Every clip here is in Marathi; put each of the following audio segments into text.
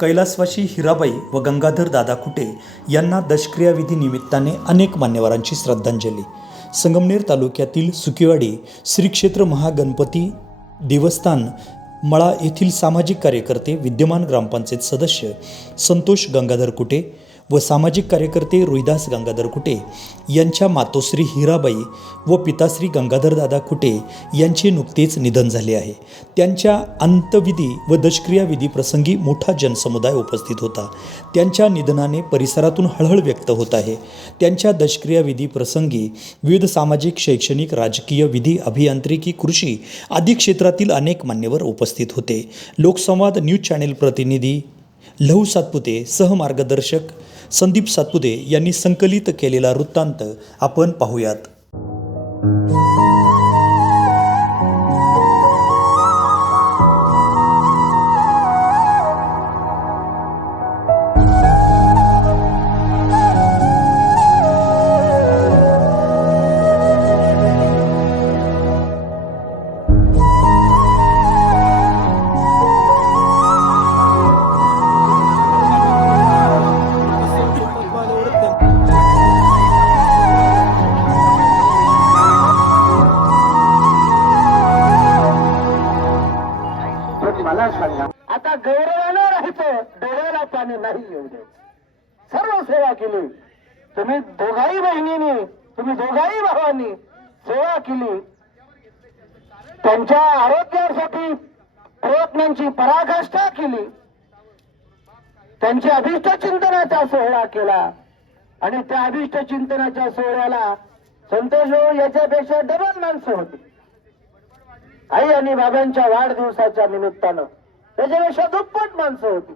कैलासवाशी हिराबाई व गंगाधर दादा कुटे यांना दशक्रियाविधी निमित्ताने अनेक मान्यवरांची श्रद्धांजली. संगमनेर तालुक्यातील सुकेवाडी श्री क्षेत्र महागणपती देवस्थान मळा येथील सामाजिक कार्यकर्ते विद्यमान ग्रामपंचायत सदस्य संतोष गंगाधर कुटे व सामाजिक कार्यकर्ते रोहिदास गंगाधर कुटे यांच्या मातोश्री हिराबाई व पिताश्री गंगाधरदादा कुटे यांचे नुकतेच निधन झाले आहे. त्यांच्या अंतविधी व दशक्रियाविधी प्रसंगी मोठा जनसमुदाय उपस्थित होता. त्यांच्या निधनाने परिसरातून हळहळ व्यक्त होत आहे. त्यांच्या दशक्रियाविधी प्रसंगी विविध सामाजिक शैक्षणिक राजकीय विधी अभियांत्रिकी कृषी आदी क्षेत्रातील अनेक मान्यवर उपस्थित होते. लोकसंवाद न्यूज चॅनेल प्रतिनिधी लहू सातपुते सहमार्गदर्शक संदीप सातपुते यांनी संकलित केलेला वृत्तांत आपण पाहूयात. मला सांगा. आता गौरवानं राहायचं डोळ्याला पाणी नाही येऊ दे सर्व सेवा केली. तुम्ही दोघाही बहिणींनी तुम्ही दोघाही भावांनी सेवा केली. त्यांच्या आरोग्यासाठी प्रयत्नांची पराकाष्ठा केली. त्यांची अभिष्ट चिंतनाचा सोहळा केला. आणि त्या अभिष्ट चिंतनाच्या सोहळ्याला संतोष भाऊ याच्यापेक्षा डबल माणसं होती. आई आणि बाबांच्या वाढदिवसाच्या निमित्तानं. त्याच्यापेक्षा दुप्पट माणसं होती.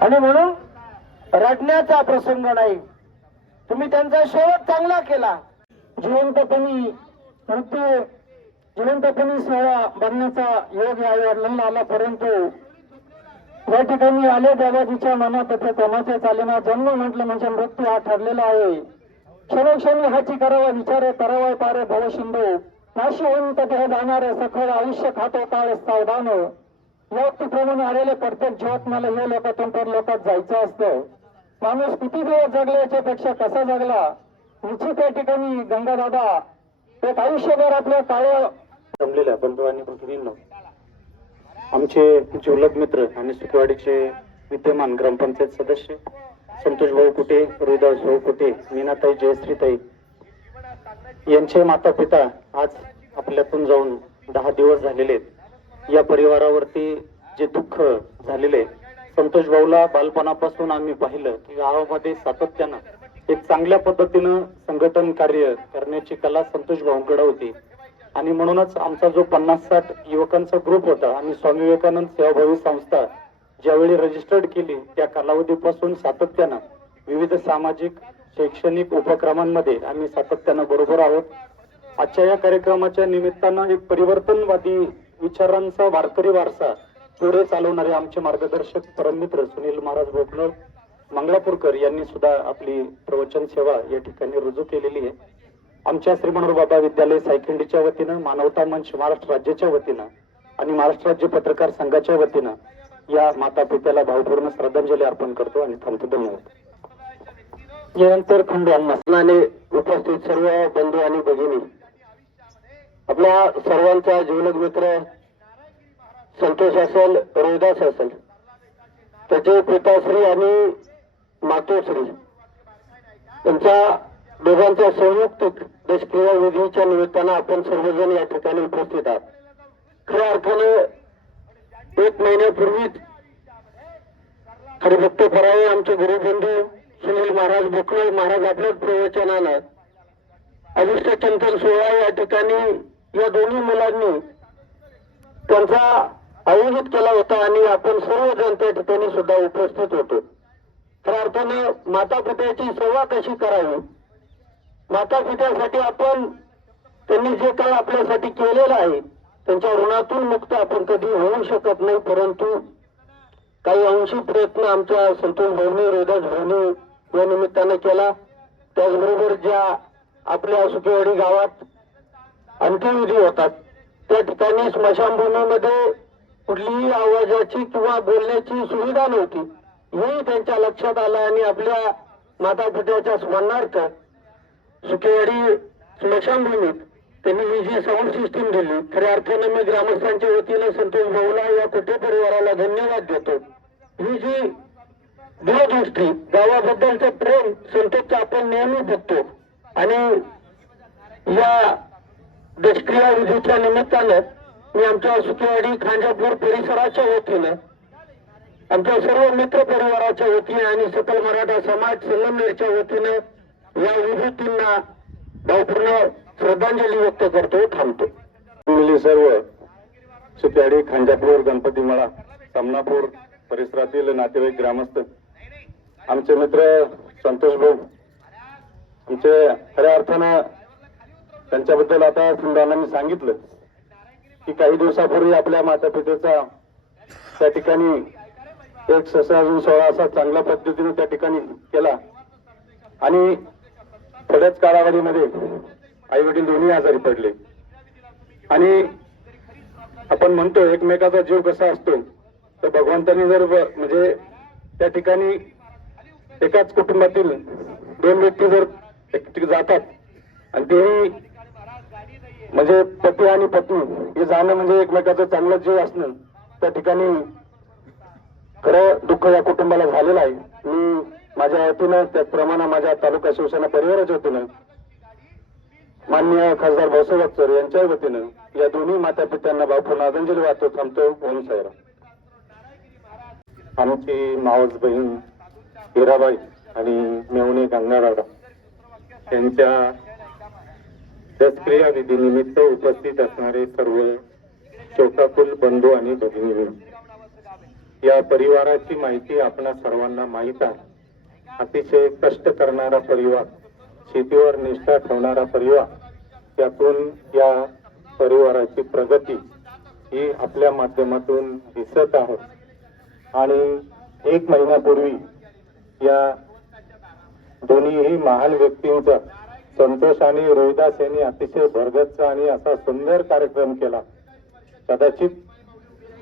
आणि म्हणून रडण्याचा प्रसंग नाही. तुम्ही त्यांचा शेवट चांगला केला. जिवंतपणी मृत्यू जिवंतपणी सोहळा बनण्याचा योग यावर न आला परंतु या ठिकाणी आले बाबाजीच्या मनात ते कोणाचे चालेना जन्म म्हटलं म्हणजे मृत्यू हा ठरलेला आहे. क्षणोक्षणी हाची करावा विचारे करावा पारे भव शिंदू नाशिवंत देह जाणारे सखळ आयुष्य खातो काळ सावधान. व्यक्तीप्रमाणे आलेले प्रत्येक जीवात्माला हे लोकातून तर लोकात जायचं असतं माणूस किती दिवस जगला याच्यापेक्षा कसा जगला? निश्चित या ठिकाणी गंगादादा एक आयुष्यभर आपल्या काळ्या जमलेल्या बंधू आणि भगिनींनो. आमचे जिवलग मित्र आणि सुखवाडीचे विद्यमान ग्रामपंचायत सदस्य संतोष भाऊ कुटे रोहिदास भाऊ कुटे मीनाताई जयश्रीताई. यांचे माता पिता आज आपल्यातून जाऊन दहा दिवस झालेले आहेत. या परिवारावरती जे दुःख झालेले संतोष भाऊला बालपणापासून आम्ही पाहिलं की गावामध्ये सातत्यानं एक चांगल्या पद्धतीनं संघटन कार्य करण्याची कला संतोष भाऊंकडे होती. आणि म्हणूनच आमचा जो पन्नास साठ युवकांचा ग्रुप होता आणि स्वामी विवेकानंद सेवाभावी संस्था ज्यावेळी रजिस्टर्ड केली त्या कालावधीपासून सातत्यानं विविध सामाजिक शैक्षणिक उपक्रमांमध्ये आम्ही सातत्यानं बरोबर आहोत. आजच्या या कार्यक्रमाच्या निमित्तानं एक परिवर्तनवादी विचारांचा वारकरी वारसा पुढे चालवणारे आमचे मार्गदर्शक परममित्र सुनील महाराज भोकनळ मंगळापूरकर यांनी सुद्धा आपली प्रवचन सेवा या ठिकाणी रुजू केलेली आहे. आमच्या श्री बाबा विद्यालय सायखिंडीच्या वतीनं मानवता मंच महाराष्ट्र राज्याच्या वतीनं आणि महाराष्ट्र राज्य पत्रकार संघाच्या वतीनं या माता पित्याला भावपूर्ण श्रद्धांजली अर्पण करतो आणि थांबतो. धन्यवाद. जयंतर खंड अन्नाने उपस्थित सर्व बंधू आणि भगिनी आपल्या सर्वांचा जीवनक मित्र संतोष असेल रोहिदास असेल त्याचे पिताश्री आणि मातोश्री त्यांच्या दोघांच्या संयुक्त देशक्रिया विधीच्या निमित्तानं आपण सर्वजण या ठिकाणी उपस्थित आहात. खऱ्या अर्थाने एक महिन्यापूर्वीच हरिभक्त फराळे आमचे गुरुबंधू सुनील महाराज भोकळे महाराज आपल्याच प्रवचनानं अभिष्ट चिंतन सोहळा या ठिकाणी या दोन्ही मुलांनी त्यांचा आयोजित केला होता आणि आपण सर्वजण त्या ठिकाणी सुद्धा उपस्थित होतो. खऱ्या अर्थानं माता पित्याची सेवा कशी करावी? माता पित्यासाठी आपण त्यांनी जे काही आपल्यासाठी केलेलं आहे त्यांच्या ऋणातून मुक्त आपण कधी होऊ शकत नाही परंतु काही अंशी प्रयत्न आमच्या संतोष भाऊनी रोहिदास भाऊनी या निमित्तानं केला. त्याचबरोबर ज्या आपल्या सुकेवाडी गावात अंत्यविधी होतात त्या ठिकाणी स्मशानभूमीमध्ये कुठलीही आवाजाची किंवा बोलण्याची सुविधा नव्हती. हेही त्यांच्या लक्षात आलं आणि आपल्या माता पित्याच्या स्मरणार्थ सुकेवाडी स्मशानभूमीत त्यांनी ही जी साऊंड सिस्टीम दिली. खऱ्या अर्थानं मी ग्रामस्थांच्या वतीनं संतोष भाऊला या कुठे परिवाराला धन्यवाद देतो. ही जी दूरदृष्टी गावाबद्दलचं प्रेम संतोषचं आपण नेहमी बघतो. आणि या दशक्रिया विधीच्या निमित्तानं मी आमच्या सुकेवाडी खांजापूर परिसराच्या वतीनं आमच्या सर्व मित्र परिवाराच्या वतीने आणि सकल मराठा समाज संगमनेरच्या वतीनं या विभूतींना भावपूर्ण श्रद्धांजली व्यक्त करतो थांबतो. मिली सर्व सुप्याडी खांजापूर गणपती मळा समनापूर परिसरातील नातेवाईक ग्रामस्थ आमचे मित्र संतोष भाऊ आमचे खऱ्या अर्थानं त्यांच्याबद्दल आता सुंदरांनी सांगितलं की काही दिवसापूर्वी आपल्या माता पितेचा त्या ठिकाणी एक ससाजून सोहळा असा चांगल्या पद्धतीने त्या ठिकाणी केला. आणि थोड्याच कालावधीमध्ये आई वडील दोन्ही आजारी पडले. आणि आपण म्हणतो एकमेकाचा जीव कसा असतो तर भगवंतानी जर म्हणजे त्या ठिकाणी एकाच कुटुंबातील दोन व्यक्ती जर जातात आणि तेही म्हणजे पती आणि पत्नी हे जाणं म्हणजे एकमेकाचं चांगलं जीव असणं त्या ठिकाणी खरं दुःख या कुटुंबाला झालेलं आहे. मी माझ्या वतीनं त्याचप्रमाणे माझ्या तालुका शिवसेना परिवाराच्या वतीनं माननीय खासदार भाऊसाहेब अक्षर यांच्या वतीनं या दोन्ही माता पित्यांना भावपूर्ण आदरांजली वाहतो थांबतो. ओम साहेब आमची मावस बहीण हिराबाई आणि मेवणे गंगाराडा त्यांच्या दसक्रिया विधीनिमित्त उपस्थित असणारे सर्व शोकाकुल बंधू आणि भगिनी या परिवाराची माहिती आपणा सर्वांना माहीत आहे. अतिशय कष्ट करणारा परिवार शेतीवर निष्ठा ठेवणारा परिवार त्यातून या परिवाराची प्रगती ही आपल्या माध्यमातून दिसत आहे. आणि एक महिन्यापूर्वी या दोन्हीही महान व्यक्तींचा संतोष आणि रोहिदास यांनी अतिशय भरगतचा आणि असा सुंदर कार्यक्रम केला. कदाचित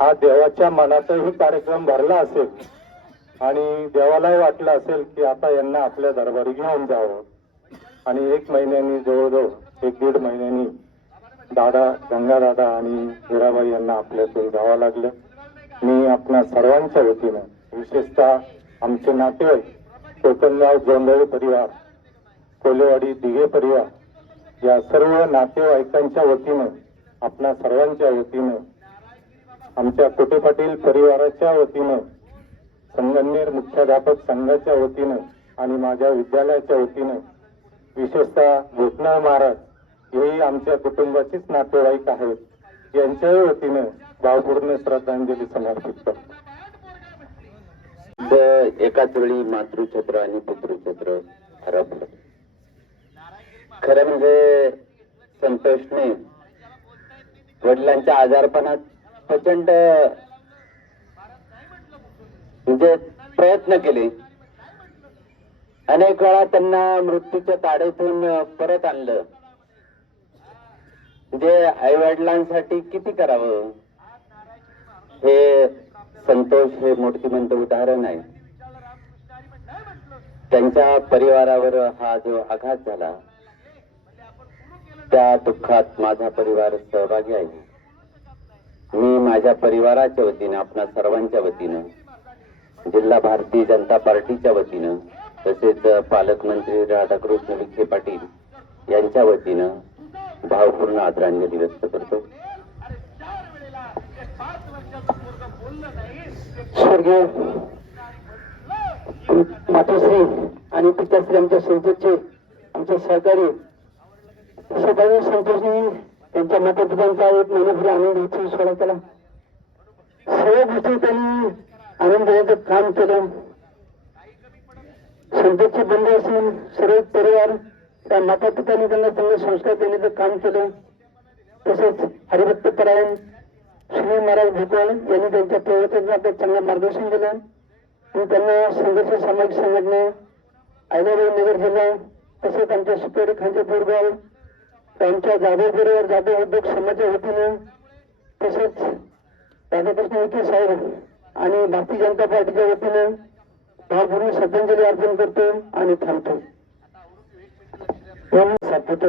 हा देवाच्या मनातही कार्यक्रम भरला असेल आणि देवालाही वाटलं असेल की आता यांना आपल्या दरबारी घेऊन जावं. आणि एक महिन्यानी जवळजवळ एक दीड महिन्यांनी दादा गंगा दादा आणि हिराबाई यांना आपल्यातून जावं लागलं. मी आपल्या सर्वांच्या वतीनं विशेषतः आमचे नातेवाईक कोकणगाव जोंधळे परिवार कोलेवाडी दिघे परिवार या सर्व नातेवाईकांच्या वतीनं आपल्या सर्वांच्या वतीनं आमच्या कोटे पाटील परिवाराच्या वतीनं संगमनेर मुख्याध्यापक संघाच्या वतीनं आणि माझ्या विद्यालयाच्या वतीनं विशेषतः भूतनाळ महाराज हेही आमच्या कुटुंबाचीच नातेवाईक आहेत. यांच्याही वतीने भावपूर्ण श्रद्धांजली समर्पित करतो. एकाच वेळी मातृछत्र आणि पितृछत्र हरपलं खरं म्हणजे संतोषने वडिलांच्या आजारपणात प्रचंड म्हणजे प्रयत्न केले. अनेक वेळा त्यांना मृत्यूच्या ताडेतून परत आणलं. म्हणजे आई वडिलांसाठी किती करावं? हे संतोष हे मूर्तिमंत उदाहरण आहे. त्यांच्या परिवारावर हा जो आघात झाला त्या दुःखात माझा परिवार सहभागी आहे. मी माझ्या परिवाराच्या वतीनं आपणा सर्वांच्या वतीनं जिल्हा भारतीय जनता पार्टीच्या वतीनं तसेच पालकमंत्री राधाकृष्ण विखे पाटील यांच्या वतीनं भावपूर्ण आदरांजली व्यक्त करतो. स्वर्गीय मातोश्री आणि पिताश्री आमच्या संतोषचे आमचे सहकारी सकाळी संतोषनी त्यांच्या मातापित्यांचा एक महिनाभर आनंद उत्सव सोडा केला. सर्व गोष्टी त्यांनी आनंद देण्याचं काम केलं. संतोषचे बंधू असून सर्व परिवार त्या माता पित्याने त्यांना चांगले संस्कार देण्याचं काम केलं. तसेच हरिभक्त परायण श्री महाराज भुकवळ यांनी त्यांच्या प्रवर्तनाला आपलं चांगलं मार्गदर्शन केलं. आणि त्यांना संघर्ष सामाजिक संघटना आयलाबाई नगर जिल्हा तसेच आमच्या शिपेरी खांचे बोरगाव त्यांच्या जाधव बरोबर जाधव उद्योग समाजाच्या वतीनं तसेच राधाकृष्ण विखे साहेब आणि भारतीय जनता पार्टीच्या वतीनं भावपूर्ण श्रद्धांजली अर्पण करतो आणि थांबतो. ओम सातपुते.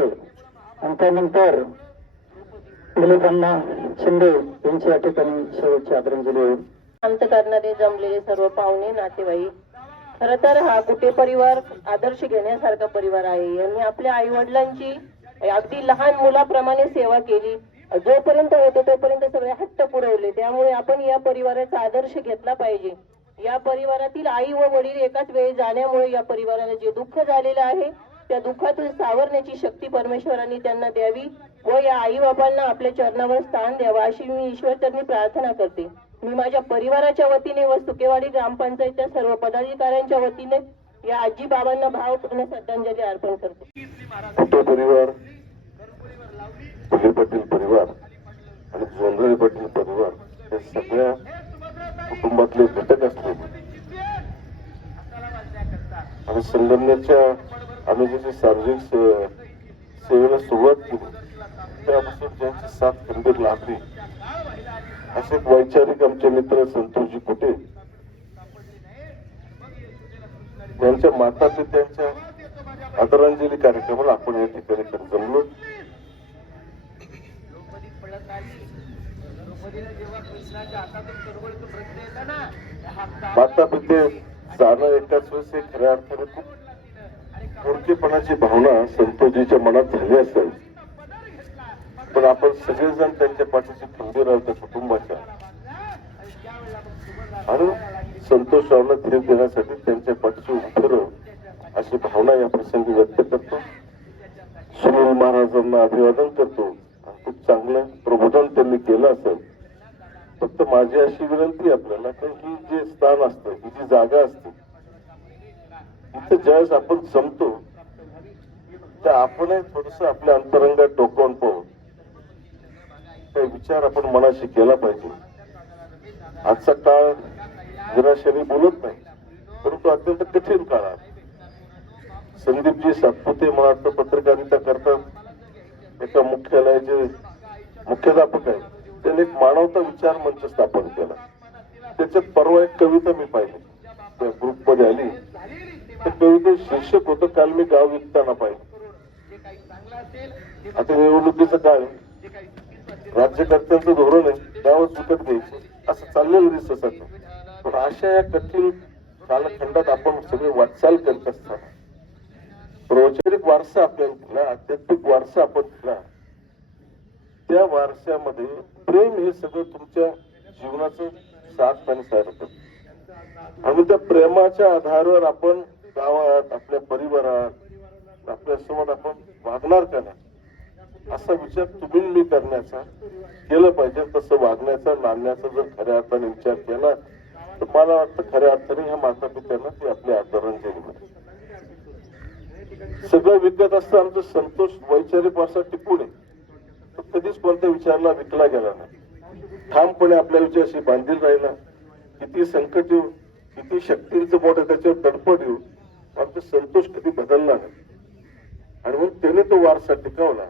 आणि त्यानंतर दिलीपांना शिंदे यांची या ठिकाणी शेवटची आदरांजली होईल शांत करणारे जमलेले सर्व पाहुणे नातेवाईक. खर तर हा कुटे परिवार आदर्श घेण्यासारखा परिवार आहे. यांनी आपल्या आई वडिलांची अगदी लहान मुलाप्रमाणे सेवा केली. जोपर्यंत होते तोपर्यंत सगळे हट्ट पुरवले. त्यामुळे आपण या परिवाराचा आदर्श घेतला पाहिजे. या परिवारातील आई व वडील एकाच वेळी जाण्यामुळे या परिवाराला जे दुःख झालेलं आहे त्या दुःखातून सावरण्याची शक्ती परमेश्वरांनी त्यांना द्यावी व या आई बाबांना आपल्या चरणावर स्थान द्यावा अशी मी ईश्वरचरणी प्रार्थना करते. मी माझ्या परिवाराच्या वतीने व सुकेवाडी ग्रामपंचायतच्या सर्व पदाधिकाऱ्यांच्या वतीने या आजी बाबांना भावपूर्ण श्रद्धांजली अर्पण करते. परिवार पुले पाटील परिवार आणि जोंधळे पाटील परिवार हे सगळ्या कुटुंबातले घटक असले आणि संगमनेरच्या आम्ही जशी सार्वजनिक से- सेवेला सुरुवात केली त्यापासून ज्यांची साथ खंबीर लाभली असे वैचारिक आमचे मित्र संतोषजी कुटे यांच्या माता पित्यांच्या आदरांजली कार्यक्रमाला आपण या ठिकाणी जमलो. माता पिते जाणं एकाच वेळेस हे खऱ्या अर्थाने खूप मूर्तीपणाची भावना संतोषजीच्या मनात झाली असेल पण आपण सगळेजण त्यांच्या पाठीशी खंबीर आहोत त्या कुटुंबाच्या. आणि संतोषरावला धीर देण्यासाठी त्यांच्या पाठीशी उभं अशी भावना या प्रसंगी व्यक्त करतो. सुनील महाराजांना अभिवादन करतो. आणि खूप चांगलं प्रबोधन त्यांनी केलं असेल. फक्त माझी अशी विनंती आपल्याला की ही जे स्थान असतं ही जी जागा असते इथे ज्यावेळेस आपण जमतो तर आपणही थोडस आपल्या अंतरंगात डोकावून पाहू ते विचार आपण मनाशी केला पाहिजे. आजचा काळ निराशाने बोलत नाही परंतु अत्यंत कठीण काळ आहे. संदीपजी सातपुते मला वाटतं पत्रकारिता करतात. एका मुख्यालयाचे मुख्याध्यापक आहेत. त्यांनी एक मानवता विचार मंच स्थापन केला. त्याच्यात परवा एक कविता मी पाहिली. त्या ग्रुपमध्ये आली. तर शिष्य शीर्षक होतं काल मी गाव विकताना पाहिजे आता निवडणुकीचं काय राज्यकर्त्यांचं धोरण आहे. त्यावर विकत घ्यायचं. असं चाललेलं दिसत सध्या. पण अशा या कठीण कालखंडात आपण सगळे वाटचाल करत असताना प्रवचनिक वारसा आपल्याला दिला आध्यात्मिक वारसा आपण दिला त्या वारशामध्ये प्रेम हे सगळं तुमच्या जीवनाचं साथ आणि सार आणि त्या प्रेमाच्या आधारावर आपण गावात आपल्या परिवारात आपल्यासमोर आपण वागणार का नाही? असा विचार तुम्ही मी करण्याचा केलं पाहिजे. तसं वागण्याचा नाणण्याचा जर खऱ्या अर्थाने विचार केला तर मला वाटतं खऱ्या अर्थाने ह्या माता पित्यांना ती आपल्या आदरांजली मिळेल सगळं विकत असतं आमचं संतोष वैचारिक वारसा टिकून आहे. कधीच कोणत्या विचाराला विकला गेला नाही. ठामपणे आपल्या विचाराशी बांधील राहिला. किती संकट येऊ किती शक्तींचं मोठं त्याच्यावर तडफड येऊ आमचा संतोष कधी बदलला नाही. आणि मग त्याने तो वारसा टिकवला.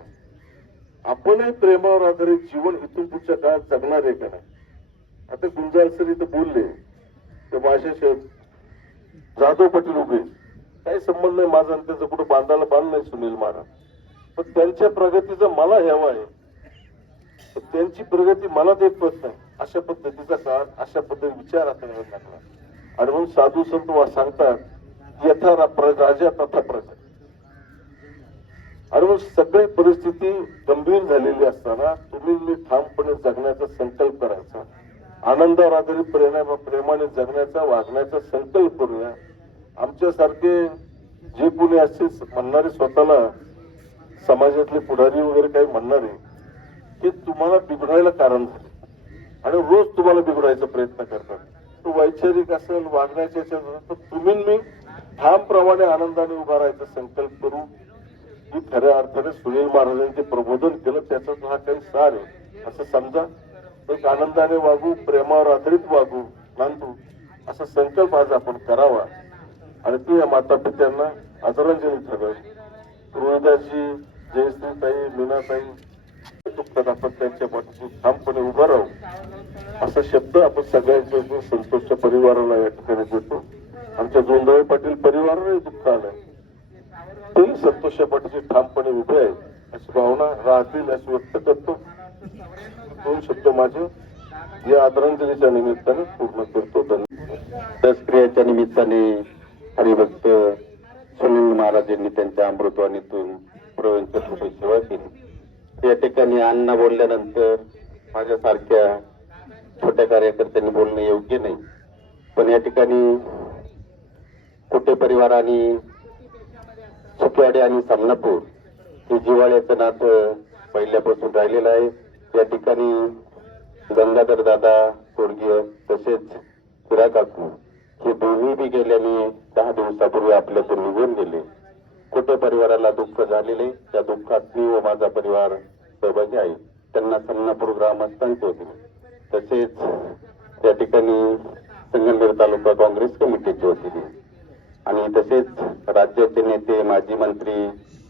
आपणही प्रेमावर आधारित जीवन इथून पुढच्या काळात जगणार आहे का नाही? आता गुंजाल सर इथं बोलले ते माझ्या जाधव पाटील उभे काही संबंध नाही माझा आणि त्याचं कुठं बांधायला बांध नाही सुनील महाराज. पण त्यांच्या प्रगतीचा मला हवा आहे. त्यांची प्रगती मला देखवत नाही. अशा पद्धतीचा काळ अशा पद्धती विचार आता लागला आणि म्हणून साधू संत वा सांगतात यथा प्र- राजा तथा प्रजा आणि मग सगळी परिस्थिती गंभीर झालेली असताना तुम्ही मी ठामपणे जगण्याचा संकल्प करायचा. आनंदावर आधारित प्रेरणा प्रेमाने जगण्याचा वागण्याचा संकल्प करूया. आमच्यासारखे जे कोणी असे म्हणणारे स्वतःला समाजातले पुढारी वगैरे काही म्हणणारे ते तुम्हाला बिघडायला कारण झाले. आणि रोज तुम्हाला बिघडायचा प्रयत्न करतात. तो वैचारिक असेल वागण्याच्या तर तुम्ही मी ठामप्रमाणे आनंदाने उभा राहायचा संकल्प करू की खऱ्या अर्थाने सुनील महाराजांचे प्रबोधन केलं त्याचाच हा काही सार आहे. असं समजा. एक आनंदाने वागू प्रेमावर आधारित वागू नांदू असा संकल्प आज आपण करावा. आणि ती या माता पित्यांना आदरांजली ठरवावी रोहिदासजी जयश्रीताई मीनाताई दुःखात आपण त्यांच्या पाठीशी ठामपणे उभं राहू. असा शब्द आपण सगळ्यांच्या संतोषच्या परिवाराला या ठिकाणी देतो. आमच्या जोंधळे पाटील परिवारालाही दुःख आलंय ते संतोषच्या पाठीशी ठामपणे उभे आहेत अशी भावना राहतील अशी व्यक्त करतो. दोन शब्द माझे. या आदरांजलीच्या निमित्ताने पूर्ण करतो. दसक्रियाच्या निमित्ताने हरिभक्त सुनील महाराजांनी त्यांच्या अमृतवाणीतून प्रवीणची सेवा केली. या ठिकाणी अण्णा बोलल्यानंतर माझ्यासारख्या छोट्या कार्यकर्त्यांनी बोलणं योग्य नाही. पण या ठिकाणी कुटे परिवार आणि सुखवाडे आणि सामनापूर हे जिव्हाळ्याचं नातं पहिल्यापासून राहिलेलं आहे. या ठिकाणी गंगाधर दादा स्वर्गीय तसेच हिरा काकू हे दोन्ही बी गेल्याने दहा दिवसापूर्वी आपल्यातून निघून गेले. कुठे परिवाराला दुःख झालेले त्या दुःखात मी व माझा परिवार सहभागी आहे. त्यांना समनापूर ग्रामस्थांचे होते तसेच त्या ठिकाणी संगमनेर तालुका काँग्रेस कमिटीचे होते आणि तसेच राज्याचे नेते माजी मंत्री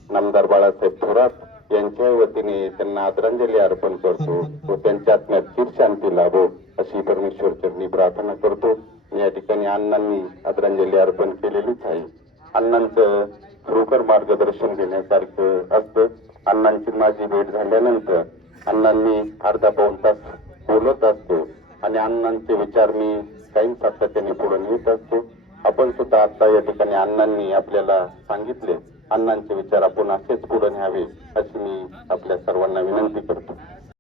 नामदार बाळासाहेब थोरात यांच्या वतीने त्यांना आदरांजली अर्पण करतो व त्यांच्या आत्म्यात चिरशांती लाभो अशी परमेश्वर चरणी प्रार्थना करतो. या ठिकाणी अण्णांनी आदरांजली अर्पण केलेलीच आहे. अण्णांचं खरोखर मार्गदर्शन घेण्यासारखं असतं. अण्णांची माझी भेट झाल्यानंतर अण्णांनी अर्धा पाऊण तास बोलत असतो आणि अण्णांचे विचार मी काही सातत्याने पुढे नेत असतो. आपण सुद्धा आता या ठिकाणी अण्णांनी आपल्याला सांगितले. अण्णांचे विचार आपण असेच पुढे न्यावे अशी मी आपल्या सर्वांना विनंती करतो.